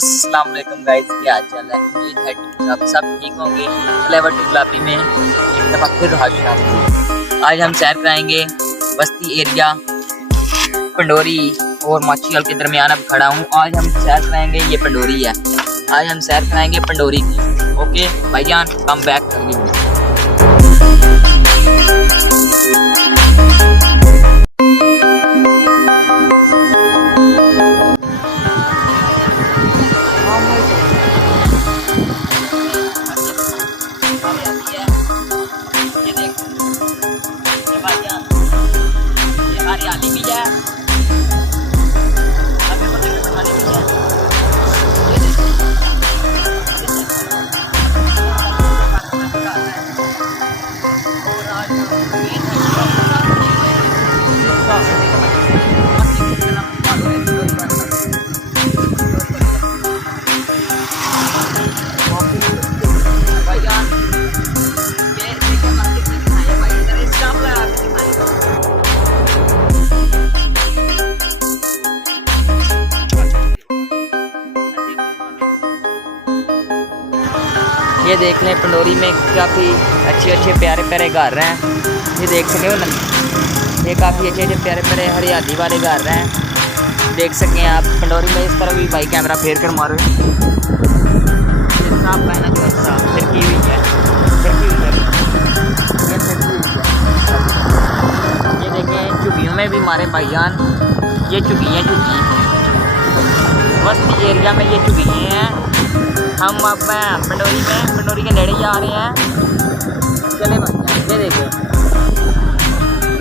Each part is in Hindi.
अस्सलाम वालेकुम गाइस, क्या हाल चाल है। उम्मीद है कि आप सब ठीक होंगे। फ्लेवर टू गुलाबी में एक दफ़ा फिर हाजिर आपको। आज हम सैर कराएंगे बस्ती एरिया पंडोरी और माचीवाल के दरमियान अब खड़ा हूँ। आज हम सैर कराएंगे, ये पंडोरी है, आज हम सैर कराएंगे पंडोरी की। ओके भाईजान, कम बैक करेंगे। हरियाली भी है, ये देख लें पंडोरी में काफ़ी अच्छे प्यारे प्यारे घर हैं। ये देख सकें ना, ये काफ़ी अच्छे प्यारे प्यारे हरियाली वाले घर हैं। देख सकें आप पंडोरी में। इस तरह भी भाई कैमरा फेर कर मारो। साफ पहना जो साफ फिरकी हुई है, ये देखें झुग्गियों में भी मारे भाईजान। ये झुग्गी बस्ती एरिया में, ये झुग्गी हैं। हम अब पंडोरी के नेड़े ही आ रहे हैं। चले भाईजान,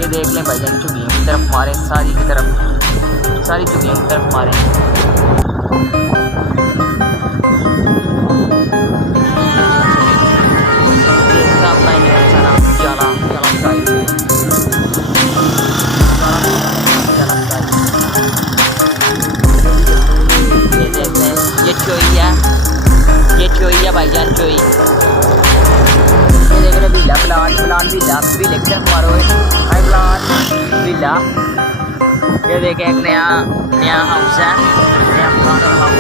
ये देख लें भाईजान, झुग्गियों की तरफ मारे, सारी झुग्गियों की तरफ मारे। ये चोई है भाईजान, चोई। ये देख रहे विला प्लान विला की तरफ मारो। High plan villa. ये देखें एक नया हाउस है, नया प्लान और हाउस।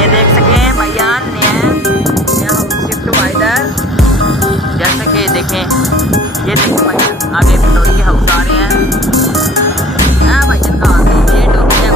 ये देख सकें भाईजान, नया हाउस शिफ्ट हुआ इधर। जैसे कि देखें, ये देखें भाईजान, आगे पंडोरी के हाउस आ रहे हैं। हाँ भाईजान, कहाँ से ये टोपी है,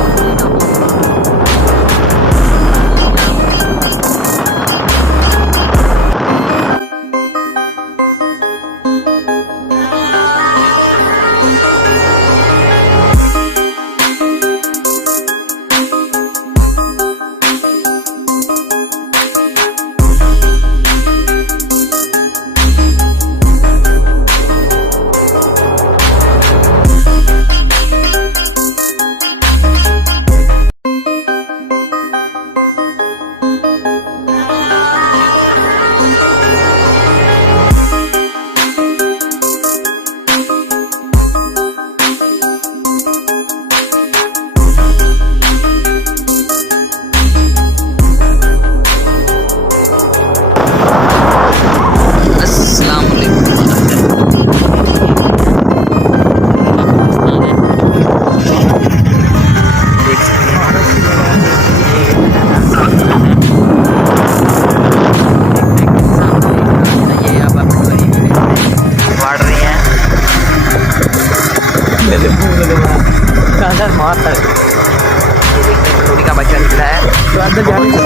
पंडोरी का बच्चा निकला है तो अंदर जाने से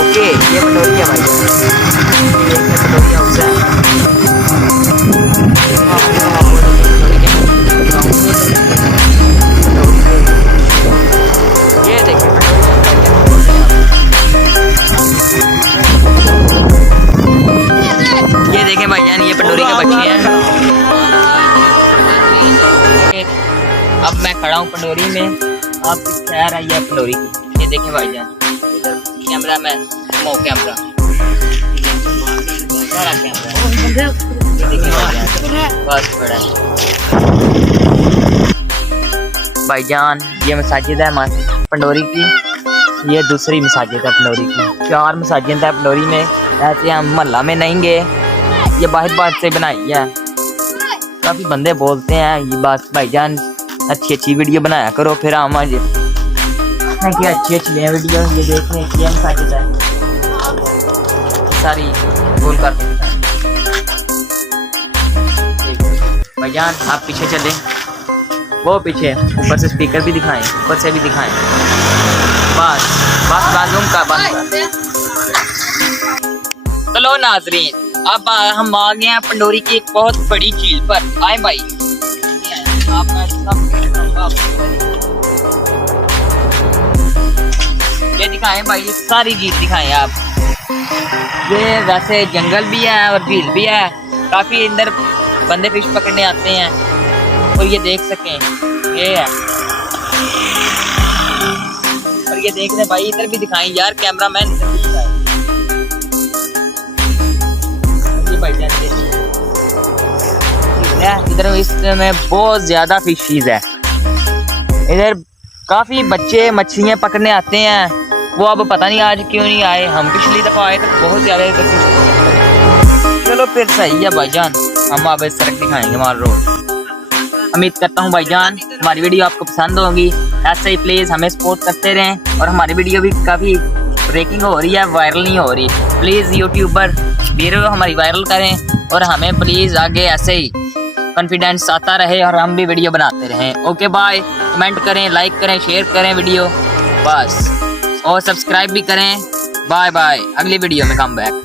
ओके। ये पंडोरी है भाई, ये पंडोरी हाउस है। ये देखिए भाईजान, ये पंडोरी के बच्चे हैं। अब मैं खड़ा हूँ पंडोरी में, आपकी सैर आई है पंडोरी की। ये देखें भाईजान, कैमरा में घुमाओ, कैमरा सारा कैमरा। ये देखें भाईजान, बस बड़ा भाईजान। ये मसाजिद है पंडोरी की, ये दूसरी मसाजिद है पंडोरी की। 4 मसाजिद है पंडोरी में। ऐसे हम मोहल्ला में नहीं गए, ये बाहर से बनाई है। काफ़ी बंदे बोलते हैं ये बात भाईजान अच्छी वीडियो बनाया करो, फिर हम आज कि अच्छी है वीडियो ये देखने की हम सारी बोल कर भाईजान आप पीछे चलें, वो पीछे ऊपर से स्पीकर भी दिखाएं, ऊपर से भी दिखाएं, बस बस बाजूम का बस। चलो नाजरीन अब हम आ गए हैं पंडोरी की एक बहुत बड़ी झील पर। आए भाई ये दिखाएं भाई, सारी झील दिखाएं आप। ये वैसे जंगल भी है और झील भी है, काफी अंदर बंदे फिश पकड़ने आते हैं और ये देख सकें ये है। और ये देख रहे भाई इधर भी दिखाएं यार, कैमरा मैन इधर भी दिखाएं। ये भाई इधर इसमें बहुत ज्यादा फिशीज है, इधर काफी बच्चे मछलियां पकड़ने आते हैं, वो अब पता नहीं आज क्यों नहीं आए। हम पिछली दफा आए तो बहुत ज्यादा इधर फिश। चलो फिर सही है भाईजान, हम अब सड़क दिखाएंगे हमारा रोड। उम्मीद करता हूँ भाईजान हमारी वीडियो आपको पसंद होगी, ऐसे ही प्लीज़ हमें सपोर्ट करते रहें। और हमारी वीडियो भी काफ़ी ब्रेकिंग हो रही है, वायरल नहीं हो रही, प्लीज़ यूट्यूबर वीडियो हमारी वायरल करें और हमें प्लीज़ आगे ऐसे ही कॉन्फिडेंस आता रहे और हम भी वीडियो बनाते रहें। ओके बाय, कमेंट करें, लाइक करें, शेयर करें वीडियो बस, और सब्सक्राइब भी करें। बाय बाय, अगली वीडियो में कम बैक।